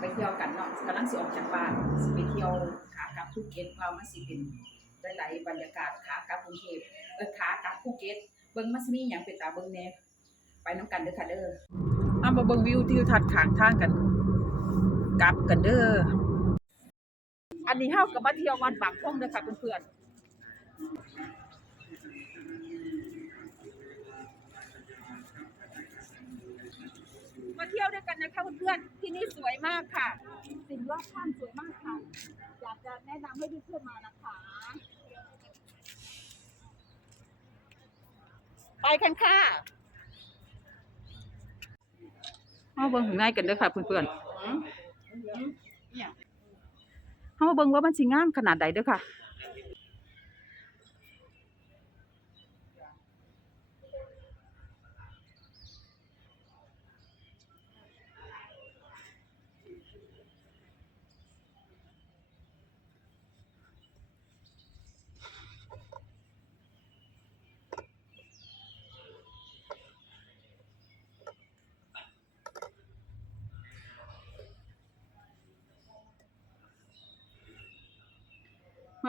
ไปเที่ยวกันเนาะกำลังสิออกจากบ้านสิไปเที่ยวขากลับภูเก็ตเรามันสิเป็นหลายๆบรรยากาศขากลับกรุงเทพเออขากลับภูเก็ตเบิ่งมัสมีหยังเป็นตาเบิ่งแน่ไปนํกันเด้อค่ะเด้อเอามาเบิ่งวิวทิวทัศน์ข้างทางกันกลับกันเด้ออันนี้เฮาก็มาเที่ยววัดบางพงเด้อค่ะเพื่อนๆ มาเที่ยวด้วยกันนะ คะเพื่อนๆที่นี่สวยมากค่ะ สิ่งรอบข้างสวยมากค่ะ อยากจะแนะนำให้เพื่อนๆมานะคะ ไปกันค่ะเอาเบิ่งข้างในกันเด้อค่ะเพื่อนๆเอามาเบิ่งว่ามันสิงามขนาดใดเด้อค่ะ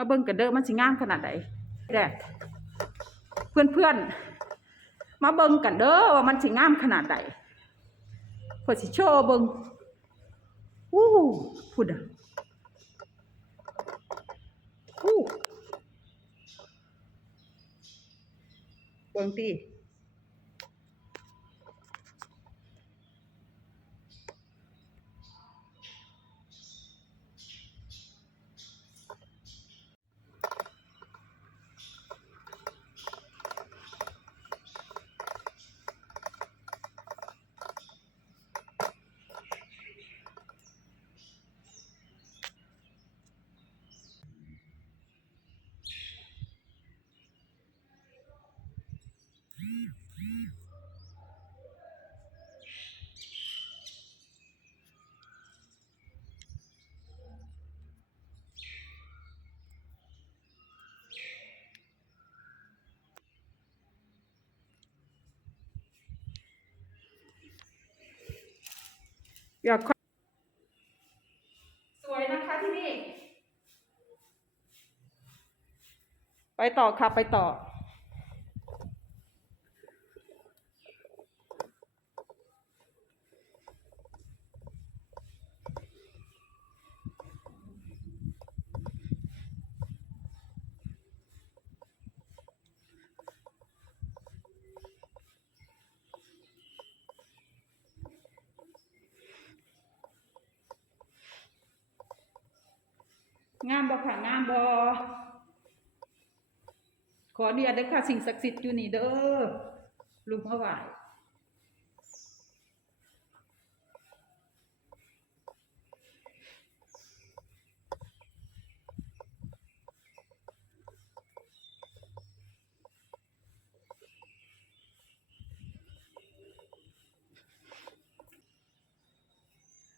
มาเบิ่งกันเด้อมันสิงามขนาดใดแดเพื่อนเพื่อนๆมาเบิ่งกันเด้อว่ามันสิงามขนาดใดเพื่อสิโชว์เบิ่งอู้พูดอะอู้เบิ่งตี อยากสวยนะคะที่นี่ ไปต่อค่ะ ไปต่อ งามบ่ค่ะงามบ่ขออนุญาตเด้อค่ะสิ่งศักดิ์สิทธิ์อยู่นี่เด้อลุงมาไหว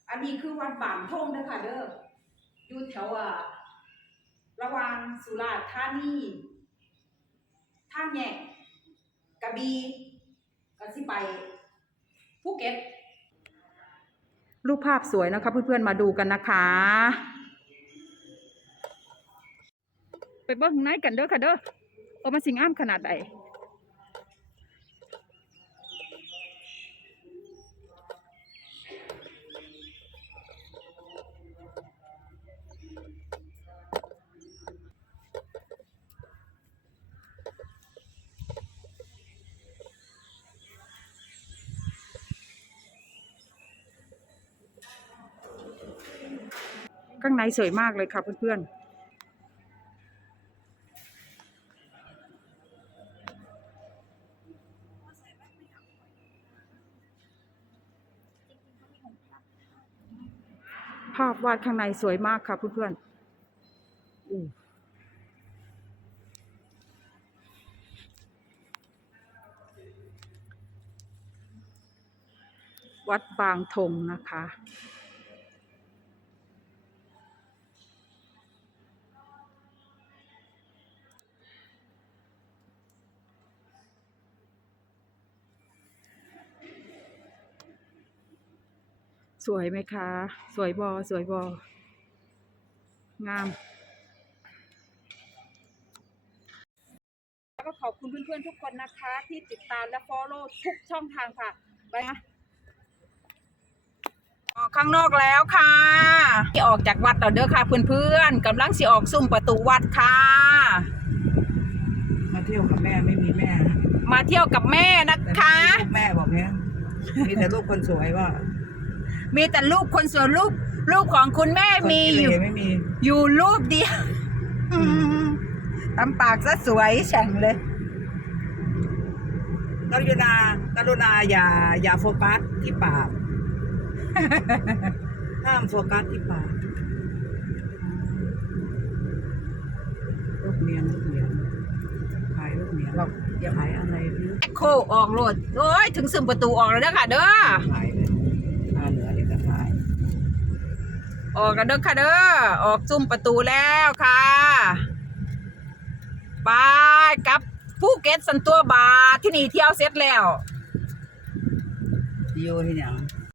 อันนี้คือวัดบางทงเด้ค่ะเด้ออยู่แถวอะ ระหว่างสุราษฎร์ธานีท่าแยกกระบี่ก็สิไปภูเก็ตรูปภาพสวยนะคะ เพื่อนๆมาดูกันนะคะ ไปเบิ้งไหนกันเด้อค่ะเด้อโอ้มันสิงามขนาดไหน ข้างในสวยมากเลยค่ะเพื่อนๆภาพวาดข้างในสวยมากค่ะเพื่อนๆวัดบางทงนะคะ สสวยไหมคะ สวยบอสวยบองาม แล้วก็ขอบคุณเพื่อนๆทุกคนนะคะ ที่ติดตามและ follow ทุกช่องทางค่ะ ไปนะออกข้างนอกแล้วค่ะที่ออกจากวัดแล้วเด้อค่ะเพื่อนๆกำลังสิออกซุ่มประตูวัดค่ะ มาเที่ยวกับแม่ไม่มีแม่มาเที่ยวกับแม่นะแต่คะมีลูกแม่บอกเนี้ยมีแต่ลูกคนสวยว่า มีแต่รูปคนสวยรูปรูปของคุณแม่คนมีขี้อเหยู่ร่ไม่มีอยู่รูปเดียวอืมตำปากซะสวยแฉ่งเลย กรุณากรุณาอย่าอย่าโฟกัสที่ปาก ห้ามโฟกัสที่ปากลูกเมียนลูกเมียนขายลูกเมียนเราอย่าขายอะไรหรือโคออกโลดโอ้ยถึงซึมประตูออกแล้วเด้อค่ะเด้อขายเลยอาเหนือนี่ก็ขาย ออกแล้วเด้อค่ะเด้อออกซุ่มประตูแล้วค่ะไปกับภูเก็ตสันตัวบาที่นี่เที่ยวเสร็จแล้วโยที่หยัง